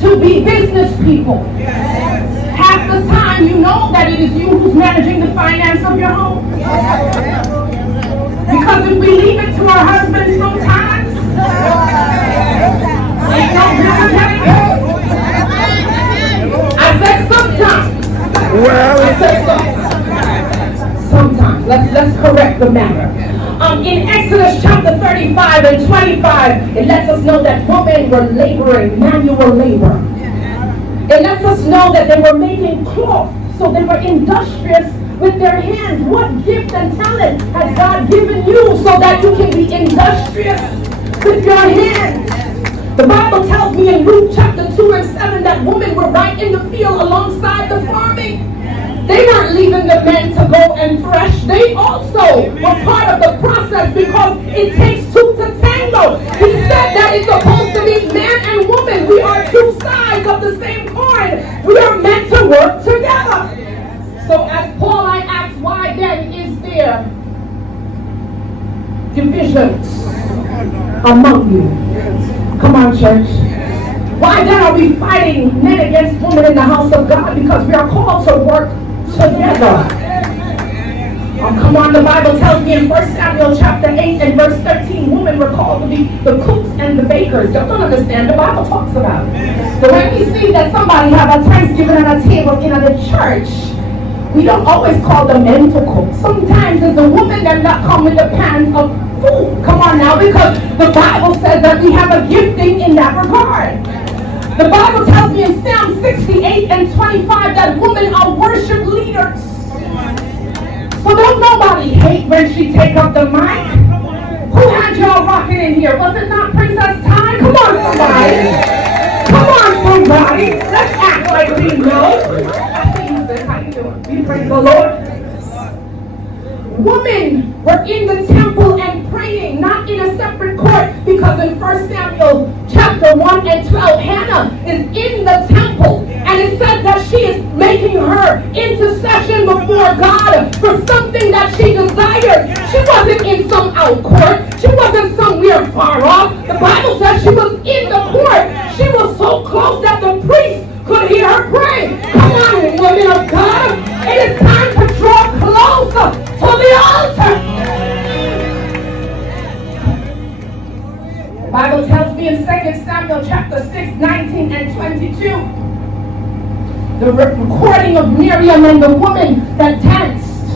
To be business people. Half the time you know that it is you who's managing the finance of your home. Because if we leave it to our husbands sometimes, they don't really get it. I said sometimes. I said sometimes. Let's correct the matter. In Exodus chapter 35 and 25, it lets us know that women were laboring, manual labor. It lets us know that they were making cloth, so they were industrious with their hands. What gift and talent has God given you so that you can be industrious with your hands? The Bible tells me in Luke chapter 2 and 7 that women were right in the field alongside the farming. They weren't leaving the men to go and thresh. They also were part of the process because it takes two to tango. He said that it's supposed to be man and woman. We are two sides of the same coin. We are meant to work together. So as Paul, I ask, why then is there divisions among you? Come on, church. Why then are we fighting men against women in the house of God? Because we are called to work together. Come on, the Bible tells me in 1 Samuel chapter 8 and verse 13, women were called to be the cooks and the bakers. Y'all don't understand, the Bible talks about it. So when we see that somebody have a Thanksgiving at a table in the church, we don't always call the men to cook. Sometimes it's the woman that come with the pans of food. Come on now, because the Bible says that we have a gifting in that regard. The Bible tells me in Psalm 68 and 25 that women are worship leaders. So don't nobody hate when she take up the mic. Who had y'all rocking in here? Was it not Princess Time? Come on, somebody. Come on, somebody. Let's act like we know. How you doing? We praise the Lord. Women were in the temple and praying, not in a separate court, because in 1 Samuel chapter 1 and 12, Hannah is in the temple, and it says that she is making her intercession before God for something that she desired. She wasn't in some out court. She wasn't somewhere far off. The Bible says she was in the court. She was so close that the priest could hear her pray. Come on, women of God. It is time to draw closer to the altar. The Bible tells me in 2 Samuel chapter 6, 19 and 22, the recording of Miriam and the woman that danced.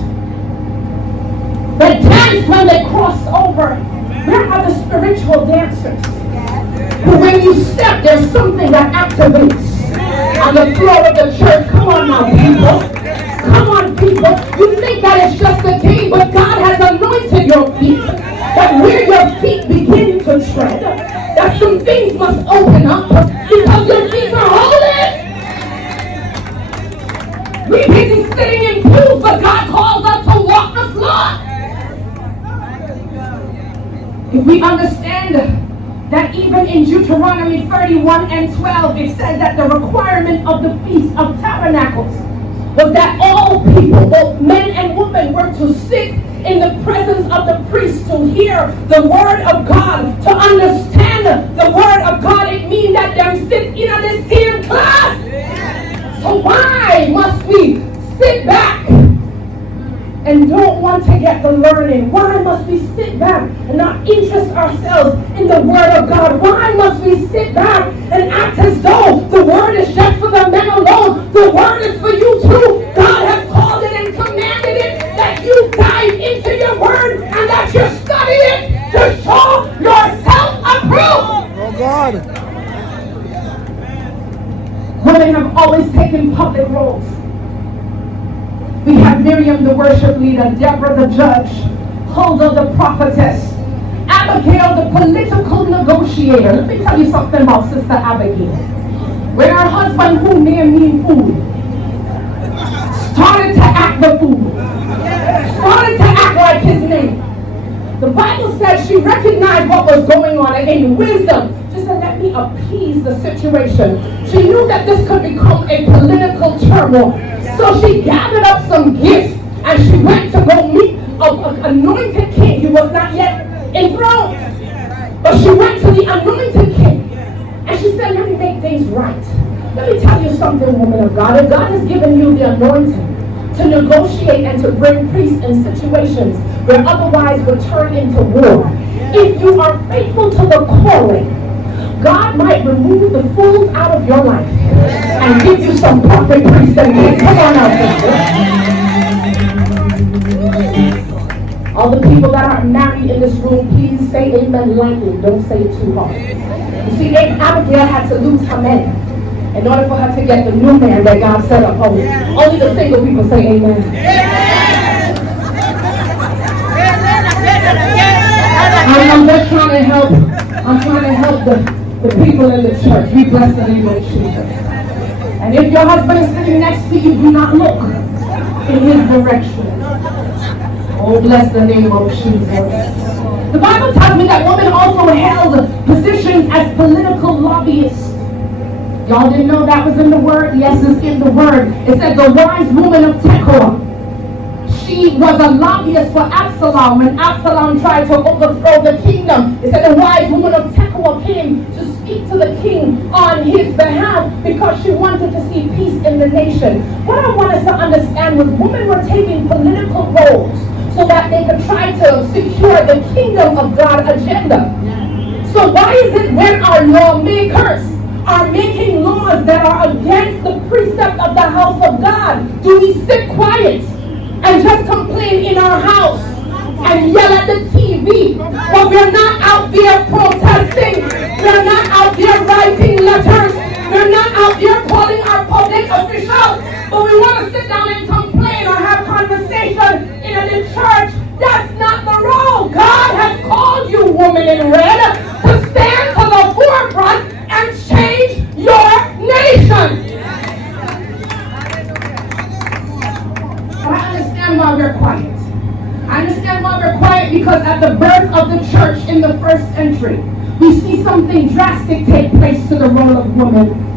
That danced when they crossed over. Where are the spiritual dancers? But when you step, there's something that activates on the floor of the church. Come on now, people. Come on, people. You think that it's just a game, but God has anointed your feet. That where your feet begin to tread, that some things must open up because your feet are holy. We're busy sitting in pews, but God calls us to walk the floor. If we understand that even in Deuteronomy 31 and 12, it said that the requirement of the Feast of Tabernacles was that all people, both men and women, were to sit in the presence of the priest to hear the word of God, to understand the word of God. It means that them sit in the same class. So why must we sit back and don't want to get the learning? Why must we sit back and not interest ourselves in the word of God? Why must we sit back and act as though the word is just for the men alone? The word is for you too. God has called it and commanded it that you dive into your word and that you study it to show yourself approved. Oh God. Women have always taken public roles. We have Miriam, the worship leader, Deborah, the judge, Huldah, the prophetess, Abigail, the political negotiator. Let me tell you something about Sister Abigail. When her husband, who named food, started to act the fool, started to act like his name, the Bible says she recognized what was going on, and in wisdom, she said, let me appease the situation. She knew that this could become a political turmoil. So she gathered up some gifts and she went to go meet anointed king. He was not yet enthroned. But she went to the anointed king. And she said, let me make things right. Let me tell you something, woman of God. If God has given you the anointing to negotiate and to bring peace in situations where otherwise would turn into war, if you are faithful to the calling, God might remove the fools out of your life and give you some perfect priests that can come on out there. All the people that are married in this room, please say amen lightly. Don't say it too hard. You see, Abigail had to lose her man in order for her to get the new man that God set up. Only the single people say amen. I'm just trying to help. I'm trying to help the people in the church. We bless the name of Jesus. And if your husband is sitting next to you, do not look in his direction. Oh, bless the name of Jesus. The Bible tells me that women also held positions as political lobbyists. Y'all didn't know that was in the word? Yes, it's in the word. It said the wise woman of Tekoa. She was a lobbyist for Absalom when Absalom tried to overthrow the kingdom. It said the wise woman of Tekoa came to speak to the king on his behalf because she wanted to see peace in the nation. What I want us to understand was women were taking political roles so that they could try to secure the kingdom of God agenda. So why is it when our lawmakers are making laws that are against the precept of the house of God, do we sit quiet and just complain in our house and yell at the TV? But we're not out there protesting. We're not out there writing letters. We're not out there calling our public officials. But we want to sit down and complain or have conversation in a church. That's not the role. God has called you, woman in red, to stand to the forefront and change your nation. But I understand why we're quiet. I understand why we're quiet because at the birth of the church in the first century, we see something drastic take place to the role of women.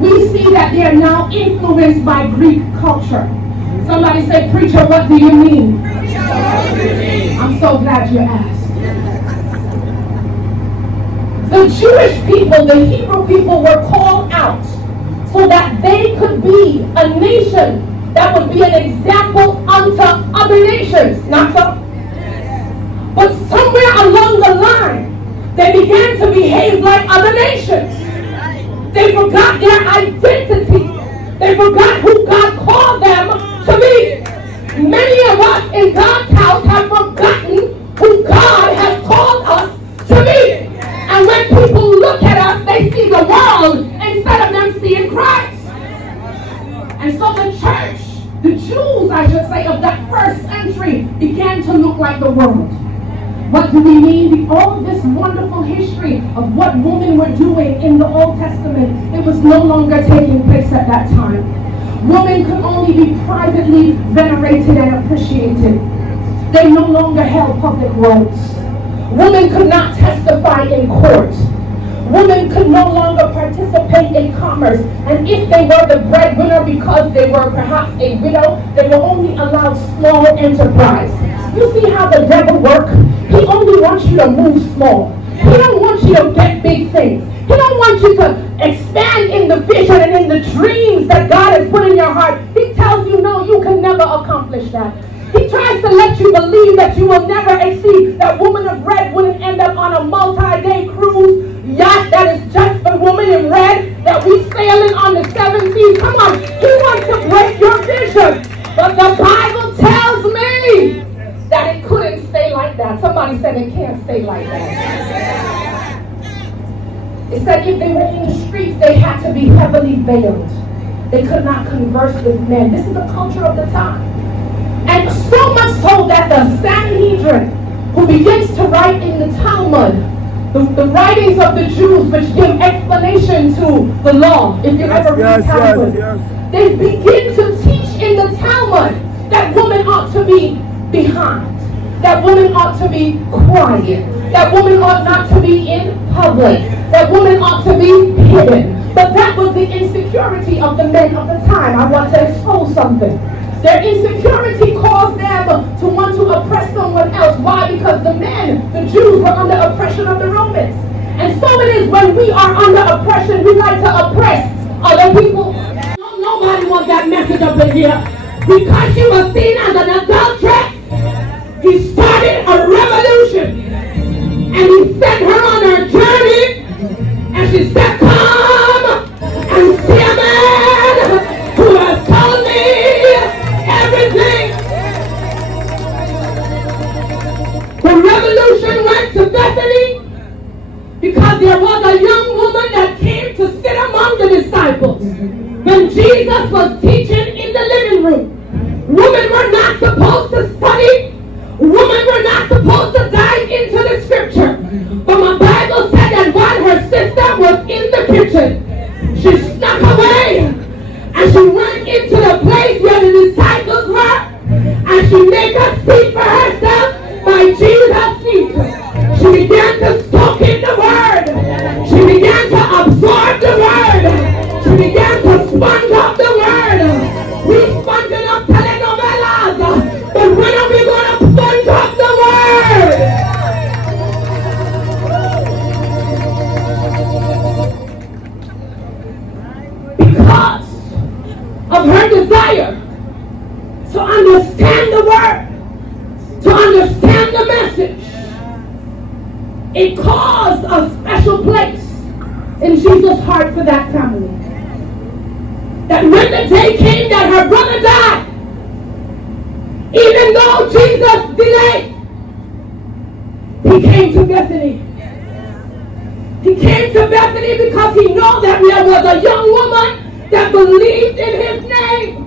We see that they are now influenced by Greek culture. Somebody say, preacher, what do you mean? I'm so glad you asked. The Jewish people, the Hebrew people were called out so that they could be a nation that would be an example unto other nations. Not so. But somewhere along the line, they began to behave like other nations. They forgot their identity. They forgot who God called them to be. Many of us in God's house have forgotten who God has called us to be. And when people look at us, they see the world instead of them seeing Christ. And so the church, the Jews, I should say, of that first century began to look like the world. What do we mean? All of this wonderful history of what women were doing in the Old Testament, it was no longer taking place at that time. Women could only be privately venerated and appreciated. They no longer held public roles. Women could not testify in court. Women could no longer participate in commerce. And if they were the breadwinner because they were perhaps a widow, they were only allowed small enterprise. You see how the devil works? He only wants you to move small. He don't want you to get big things. He don't want you to expand in the vision and in the dreams that God has put in your heart. He tells you, no, you can never accomplish that. He tries to let you believe that you will never exceed. That woman of red wouldn't end up on a multi-day cruise yacht that is just for women in red, that we sailing on the 7 seas. Come on, he wants to break your vision. But the Bible tells me that it couldn't stay like that. Somebody said it can't stay like that. It said if they were in the streets, they had to be heavily veiled. They could not converse with men. This is the culture of the time. And so much so that the Sanhedrin, who begins to write in the Talmud, the writings of the Jews which give explanation to the law, if you ever read Talmud, they begin to teach in the Talmud that women ought to be behind, that women ought to be quiet, that women ought not to be in public, that women ought to be hidden. But that was the insecurity of the men of the time. I want to expose something. Their insecurity caused them to want to oppress someone anyone else. Why? Because the Jews were under oppression of the Romans. And so it is when we are under oppression, we like to oppress other people. Nobody wants that message up in here. Because she was seen as an adulteress, he started a revolution. And he sent her on her journey. And she said, come and see a man who has told me everything. The revolution went to Bethany because there was a young woman that came to sit among the disciples when Jesus was teaching in the living room. Women were not supposed to study. Women were not supposed to dive into the scripture. But my Bible said that while her sister was in the kitchen, she snuck away and she went into the place where the disciples were and she made a seat for herself by Jesus' feet. She began to soak in the word. She began to absorb the word. She began to sponge up the word. We sponging up telenovelas, but when are we going to sponge up the word? Because of her desire to understand the word, to understand the message, it caused a special place in Jesus' heart for that family. That when the day came that her brother died, even though Jesus delayed, he came to Bethany. He came to Bethany because he knew that there was a young woman that believed in his name.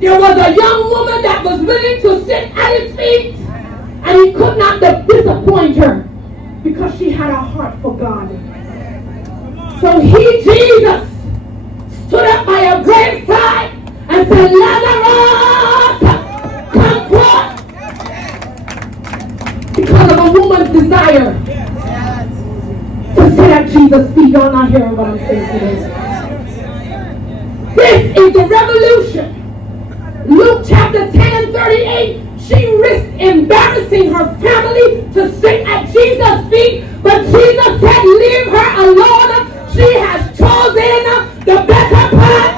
There was a young woman that was willing to sit at his feet, and he could not disappoint her because she had a heart for God. So he, Jesus, stood up by a graveside and said, Lazarus, come forth. Because of a woman's desire to sit at Jesus' feet. Y'all not hearing what I'm saying today. This is the revolution. Luke chapter 10 and 38. She risked embarrassing her family to sit at Jesus' feet, but Jesus said, leave her alone. She has chosen the better path.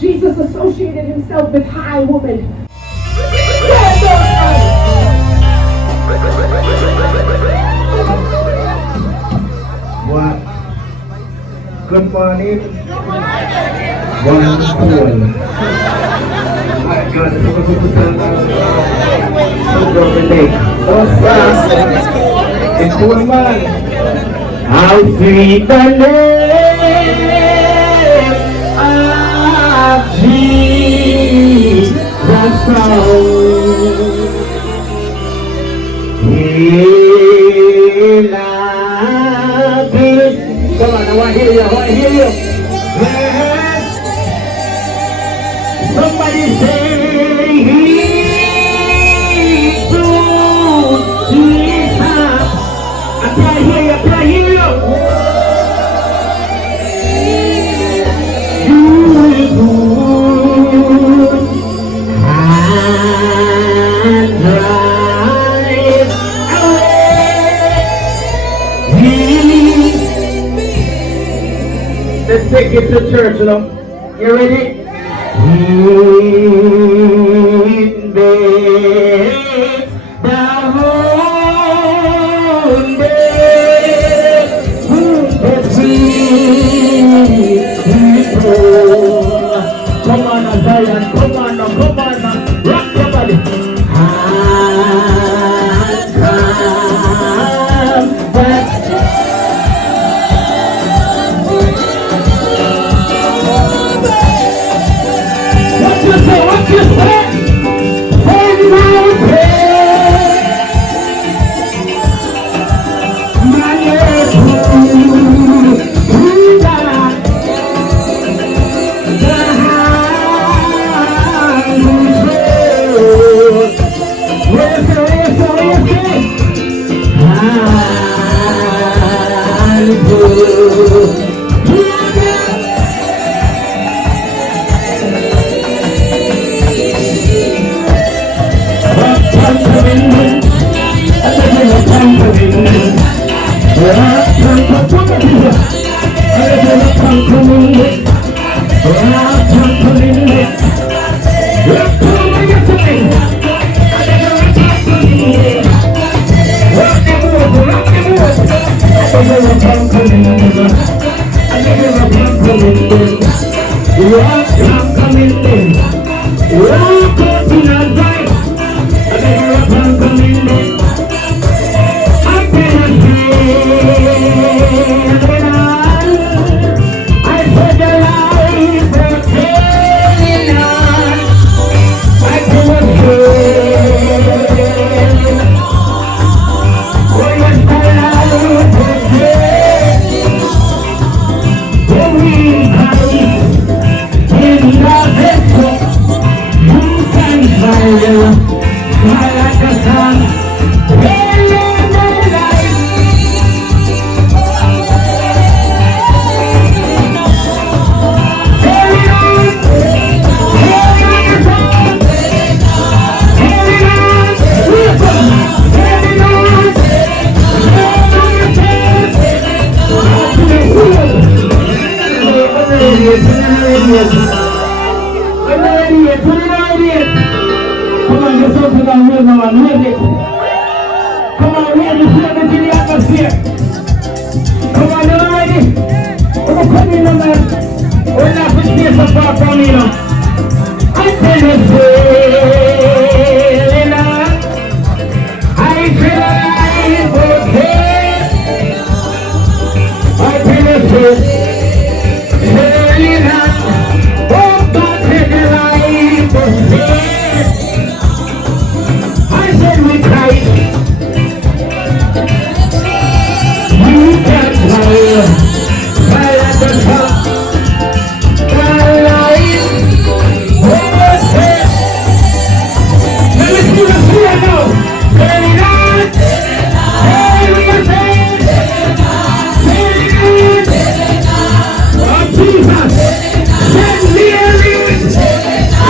Jesus associated himself with high women. What? Good morning. Wonderful. My God, this is a good time. So dominate. So fast. And good man. How sweet the name of Jesus sound. He loves it. Come on, I want to hear you. I want to hear you. Yes. Somebody say he's so Jesus. I can't hear you. I can't hear you. You is good and drive away. Let's take it to church, you know. You ready? In bed, the whole day, the sea, come on, Zion, come on now, rock your body. And come back. What you say? Come on, get something on rhythm and music. Come on, we have to feel it in the atmosphere. Come on, you ready? Come on, come in, man. We're not going to stay so far from you. I feel it sailing on. I feel alive, okay. I feel it sailing on. Oh, God, take the life, okay. I said we cried. You can't fly. Fly like the sun. Fly like overhead. Let me see the fear now. Sailing on. Sailing on. Sailing on. Oh Jesus. Send me a ring. Sailing on.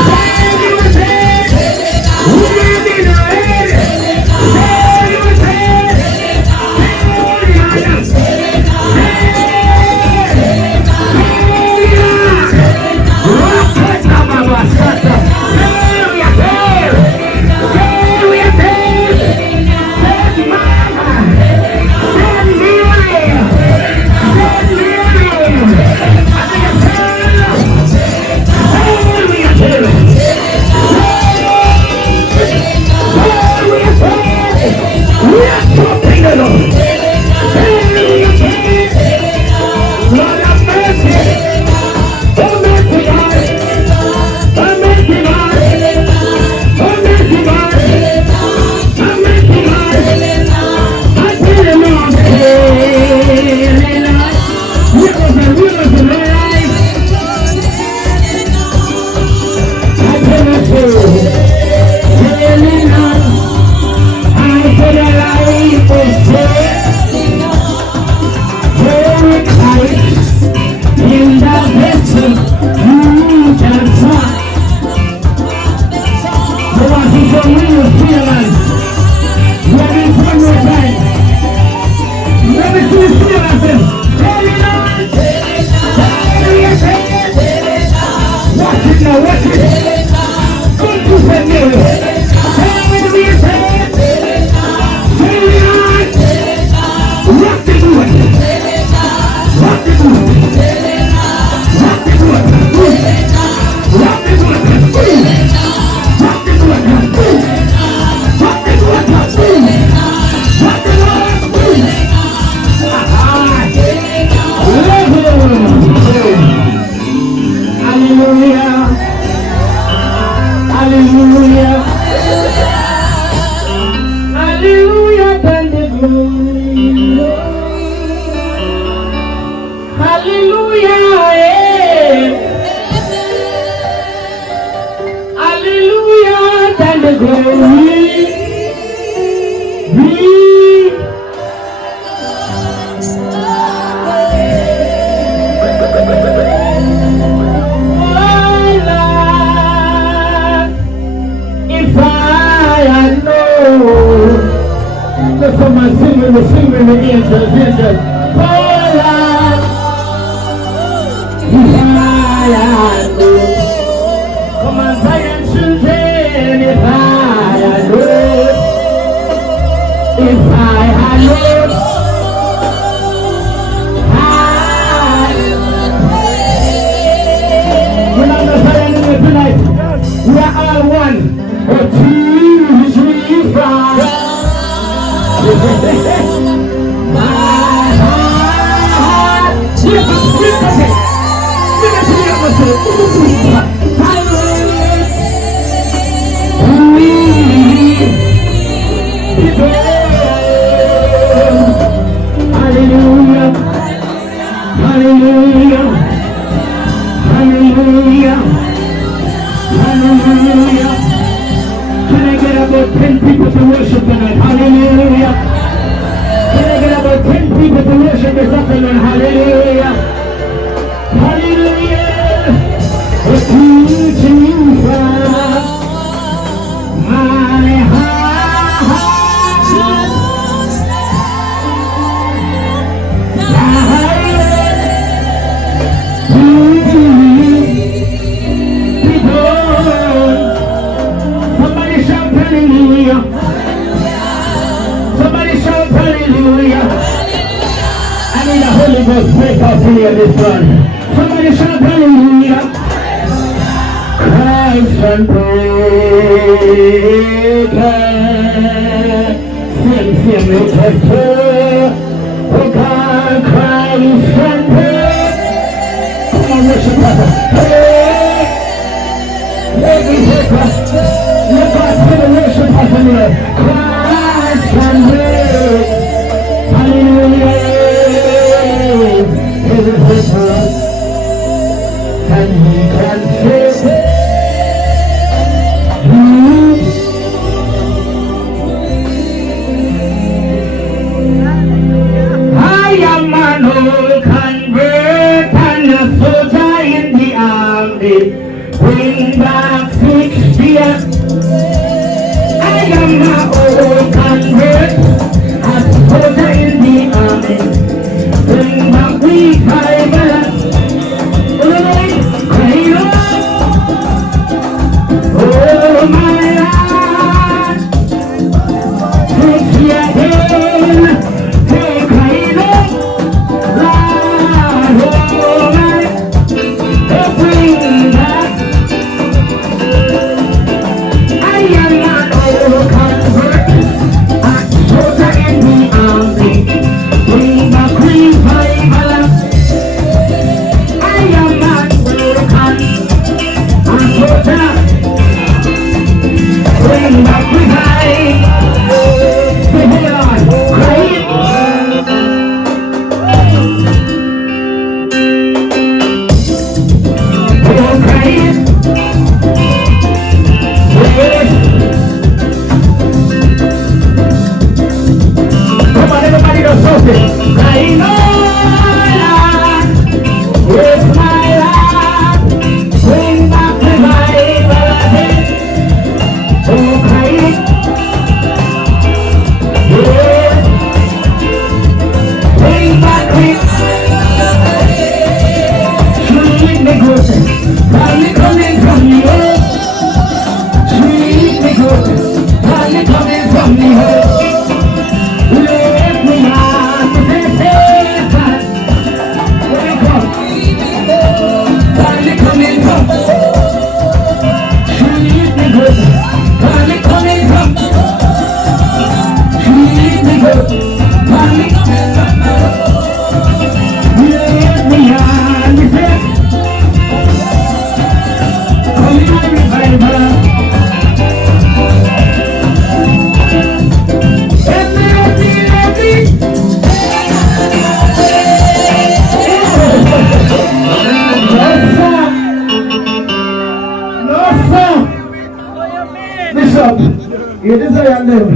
The singing the angels, angels. Oh, Lord, if I 2, 3, 4. My heart. Hallelujah. Hallelujah. Hallelujah. Hallelujah. Can I get about 10 people to worship tonight? Hallelujah. Can I get about 10 people to worship this afternoon? Hallelujah. Hallelujah. It's you, Jesus. My heart. Somebody shout hallelujah. Somebody shout hallelujah. I need a Holy Ghost break out here this one. Somebody shout hallelujah. Christ and breaker. Sing, make it clear. Oh God, Christ and breaker. Come on, worship Papa. Hey, let me take us. Let us see the worship Papa here. Christ and break. Hallelujah. Every person. And he can save you. I am an old convert and a soldier in the army. Bring back 6 years. I am an old convert, a soldier in the army. Bring back revival. Oh my Lord, take me again, take me Lord, oh my, bring back. I am not old convert, a soldier in the army, bring back revival. I am not old convert, a soldier. Bring back revival. Say hey Lord, crying. Oh crying. Yes. Come on, everybody go something. Crying, oh Lord, yes my Lord, bring back revival again. Oh, crying. Yes. Bring back treat me good. Finally coming from the earth. Treat me good. Finally coming from the earth. Let me on to the heaven. Wake up. Finally coming from. Treat me good. Finally coming from. Treat me good. Finally coming from. Let me on the heaven. Come in revival. No sir. Bishop, you desire them.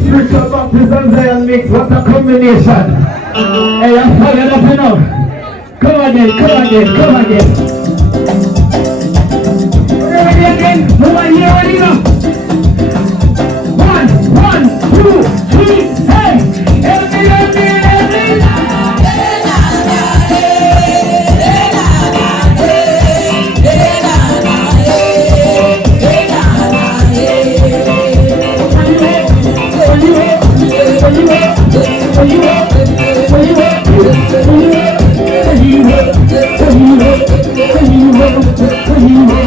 Spiritual baptism and Zion mix, what a combination. Hey, I'm following up enough. Come again. Ready again, move on here, ready now. 1, 2, 3, say, every. You